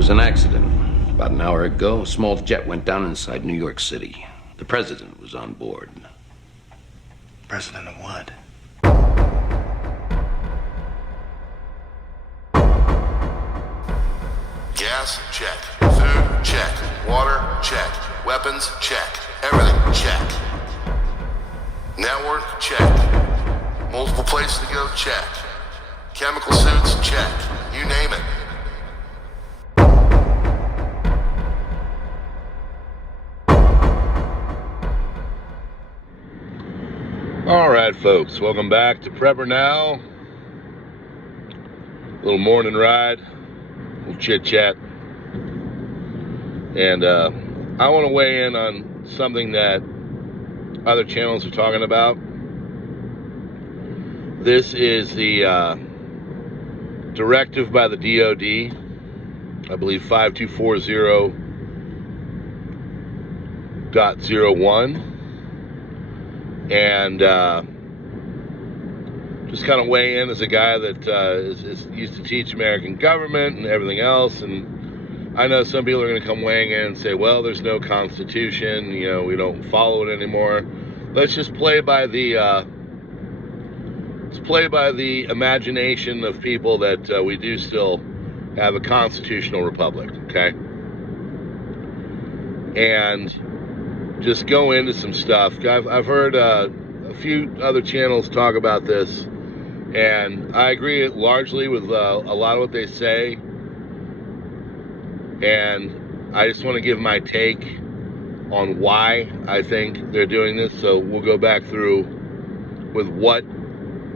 was an accident. About an hour ago, a small jet went down inside New York City. The president was on board. President of what? Gas, check. Food, check. Water, check. Weapons, check. Everything, check. Network, check. Multiple places to go, check. Chemical suits, check. You name it. Alright folks, welcome back to PrepperNow. Little morning ride, little chit chat. And I want to weigh in on something that other channels are talking about. This is the directive by the DOD, I believe 5240.01. And just kind of weigh in as a guy that is used to teach American government and everything else. And I know some people are going to come weighing in and say, well, there's no constitution, you know, we don't follow it anymore. Let's just play by the imagination of people that we do still have a constitutional republic, okay? And just go into some stuff. I've heard a few other channels talk about this, and I agree largely with a lot of what they say, and I just want to give my take on why I think they're doing this. So we'll go back through with what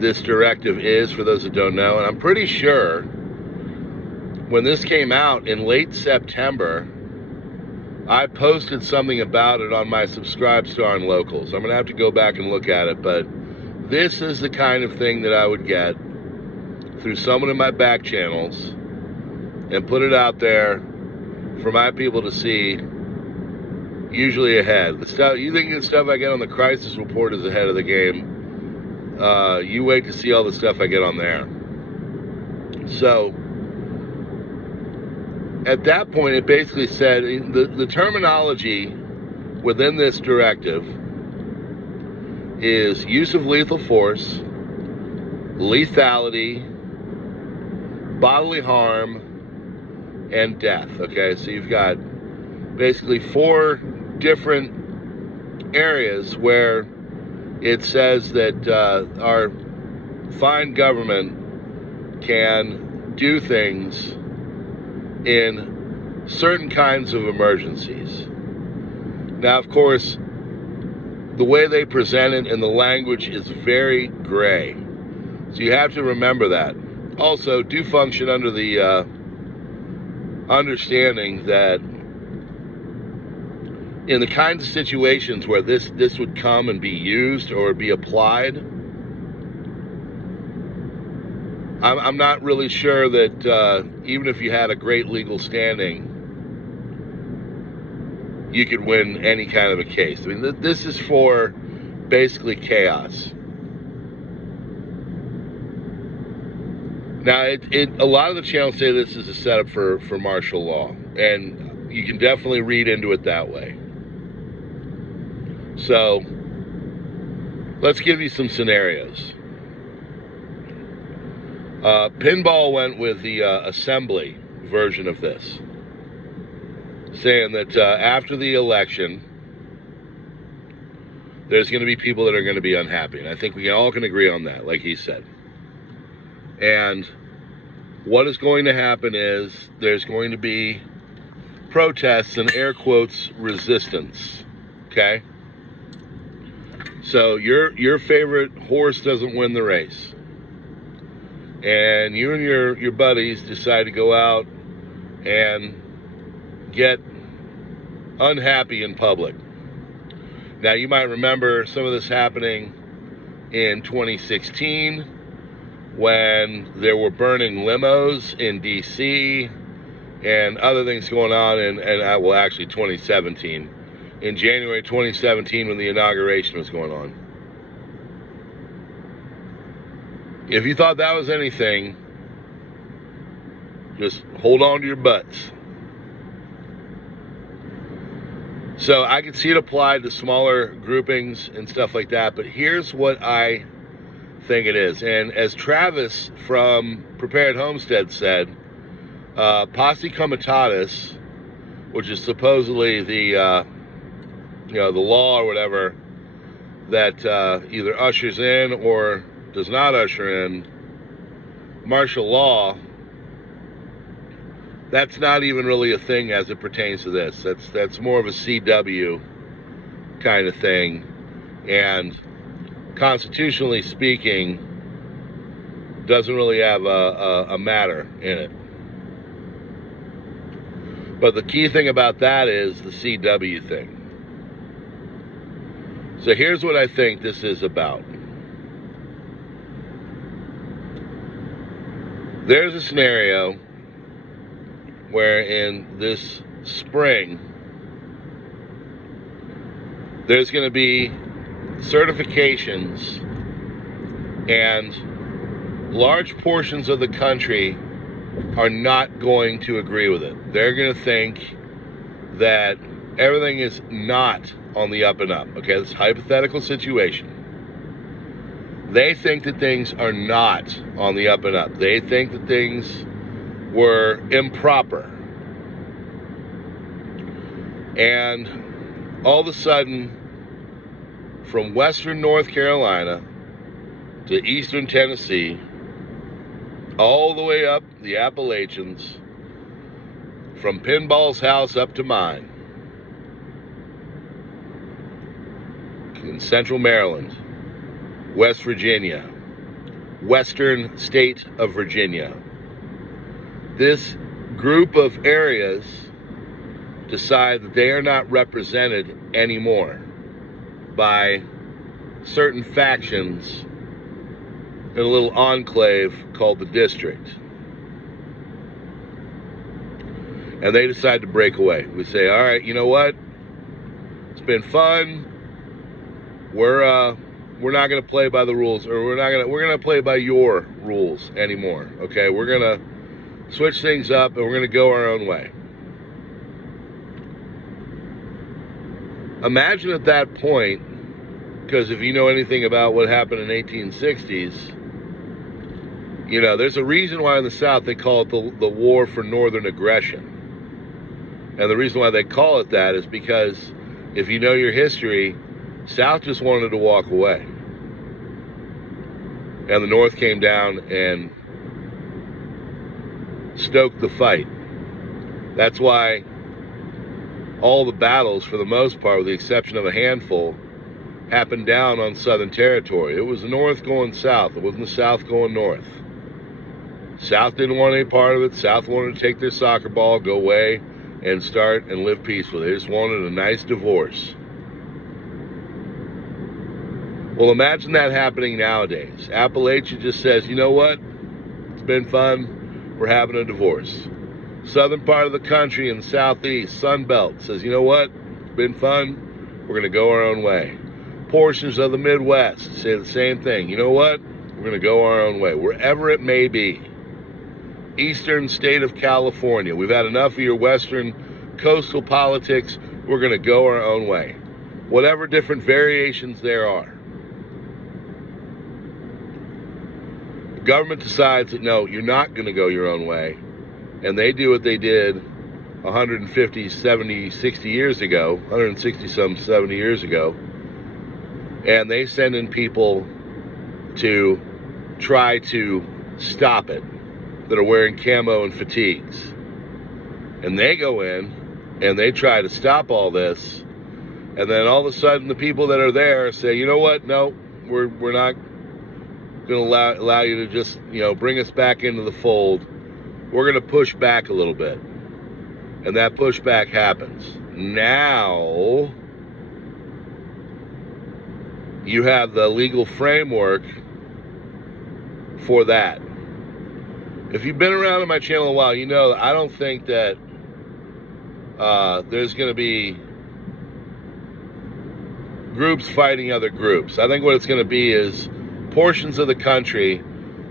this directive is for those that don't know. And I'm pretty sure when this came out in late September, I posted something about it on my Subscribestar and Locals. I'm going to have to go back and look at it, but this is the kind of thing that I would get through someone in my back channels and put it out there for my people to see, usually ahead. The stuff, you think the stuff I get on the Crisis Report is ahead of the game, you wait to see all the stuff I get on there. So at that point, it basically said the terminology within this directive is use of lethal force, lethality, bodily harm, and death. Okay, so you've got basically 4 different areas where it says that our fine government can do things in certain kinds of emergencies. Now, of course, the way they present it and the language is very gray. So you have to remember that. Also, do function under the understanding that in the kinds of situations where this would come and be used or be applied, I'm not really sure that even if you had a great legal standing, you could win any kind of a case. I mean, this is for basically chaos. Now, a lot of the channels say this is a setup for martial law, and you can definitely read into it that way. So, let's give you some scenarios. Pinball went with the assembly version of this, saying that after the election, there's going to be people that are going to be unhappy. And I think we all can agree on that, like he said. And what is going to happen is there's going to be protests and air quotes resistance, okay? So your favorite horse doesn't win the race, and you and your buddies decide to go out and get unhappy in public. Now, you might remember some of this happening in 2016 when there were burning limos in D.C. and other things going on well, actually 2017. In January 2017 when the inauguration was going on. If you thought that was anything, just hold on to your butts. So I can see it applied to smaller groupings and stuff like that, but here's what I think it is. And as Travis from Prepared Homestead said, posse comitatus, which is supposedly the the law or whatever that either ushers in or does not usher in martial law, that's not even really a thing as it pertains to this. That's more of a CW kind of thing, and constitutionally speaking, doesn't really have a matter in it. But the key thing about that is the CW thing. So here's what I think this is about. There's a scenario where in this spring, there's going to be certifications, and large portions of the country are not going to agree with it. They're going to think that everything is not on the up and up. Okay, this hypothetical situation. They think that things are not on the up and up. They think that things were improper. And all of a sudden, from western North Carolina to eastern Tennessee, all the way up the Appalachians, from Pinball's house up to mine, in central Maryland, West Virginia, western state of Virginia, this group of areas decide that they are not represented anymore by certain factions in a little enclave called the district. And they decide to break away. We say, all right, you know what? It's been fun. We're not going to play by the rules, or we're going to play by your rules anymore. Okay, we're going to switch things up, and we're going to go our own way. Imagine at that point, because if you know anything about what happened in the 1860s, there's a reason why in the South they call it the War for Northern Aggression. And the reason why they call it that is because if you know your history, South just wanted to walk away. And the North came down and stoked the fight. That's why all the battles, for the most part, with the exception of a handful, happened down on Southern territory. It was the North going South. It wasn't the South going North. South didn't want any part of it. South wanted to take their soccer ball, go away, and start and live peacefully. They just wanted a nice divorce. Well, imagine that happening nowadays. Appalachia just says, you know what? It's been fun. We're having a divorce. Southern part of the country in the southeast, Sun Belt, says, you know what? It's been fun. We're going to go our own way. Portions of the Midwest say the same thing. You know what? We're going to go our own way. Wherever it may be. Eastern state of California. We've had enough of your western coastal politics. We're going to go our own way. Whatever different variations there are. The government decides that no, you're not going to go your own way. And they do what they did 150, 70, 60 years ago, 160 some 70 years ago. And they send in people to try to stop it, that are wearing camo and fatigues. And they go in and they try to stop all this. And then all of a sudden the people that are there say, you know what? No, we're not going to allow you to just, bring us back into the fold. We're going to push back a little bit. And that pushback happens. Now you have the legal framework for that. If you've been around on my channel a while, you know that I don't think that there's going to be groups fighting other groups. I think what it's going to be is portions of the country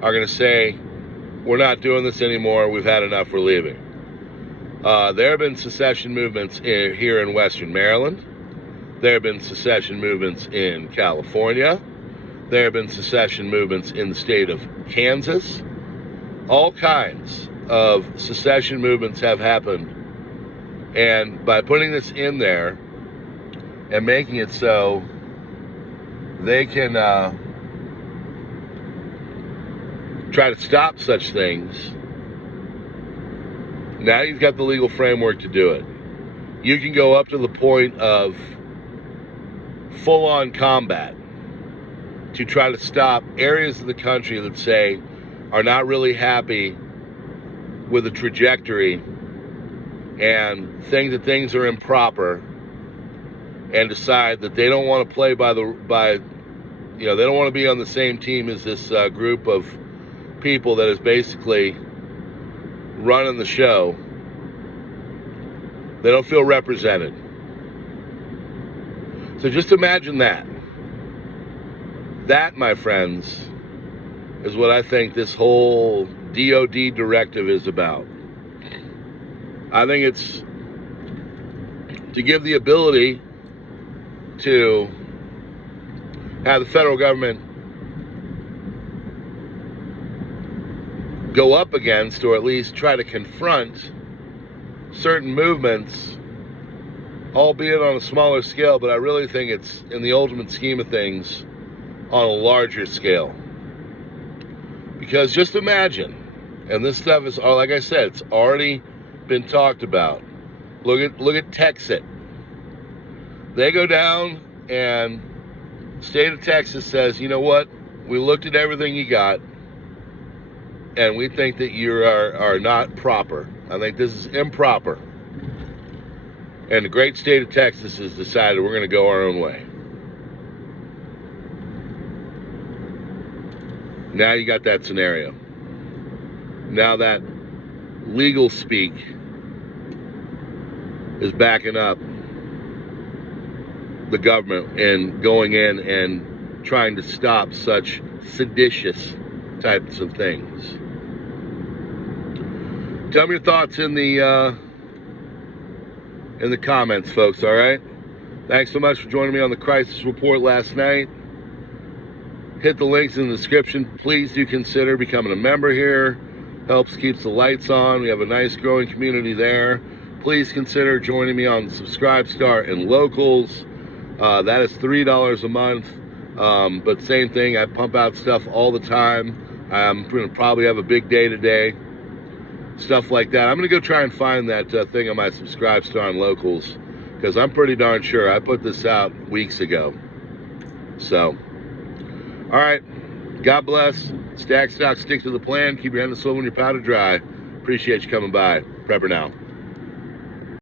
are going to say, we're not doing this anymore, we've had enough, we're leaving. There have been secession movements here in Western Maryland. There have been secession movements in California. There have been secession movements in the state of Kansas. All kinds of secession movements have happened. And by putting this in there and making it so they can try to stop such things, now you've got the legal framework to do it. You can go up to the point of full-on combat to try to stop areas of the country that say are not really happy with the trajectory and think that things are improper, and decide that they don't want to play they don't want to be on the same team as this group of people that is basically running the show. They don't feel represented. So just imagine that. That, my friends, is what I think this whole DOD directive is about. I think it's to give the ability to have the federal government go up against, or at least try to confront, certain movements, albeit on a smaller scale, but I really think it's, in the ultimate scheme of things, on a larger scale. Because just imagine, and this stuff is, like I said, it's already been talked about. Look at Texas. They go down, and the state of Texas says, you know what, we looked at everything you got, and we think that you are not proper. I think this is improper. And the great state of Texas has decided we're going to go our own way. Now you got that scenario. Now that legal speak is backing up the government and going in and trying to stop such seditious types of things. Tell me your thoughts in the comments, folks, all right? Thanks so much for joining me on the Crisis Report last night. Hit the links in the description. Please do consider becoming a member here. Helps keeps the lights on. We have a nice growing community there. Please consider joining me on SubscribeStar and Locals. That is $3 a month. But same thing, I pump out stuff all the time. I'm going to probably have a big day today. Stuff like that. I'm going to go try and find that thing on my SubscribeStar and Locals, because I'm pretty darn sure I put this out weeks ago. So, all right. God bless. Stack stock, stick to the plan. Keep your head on the swivel and your powder dry. Appreciate you coming by. PrepperNow.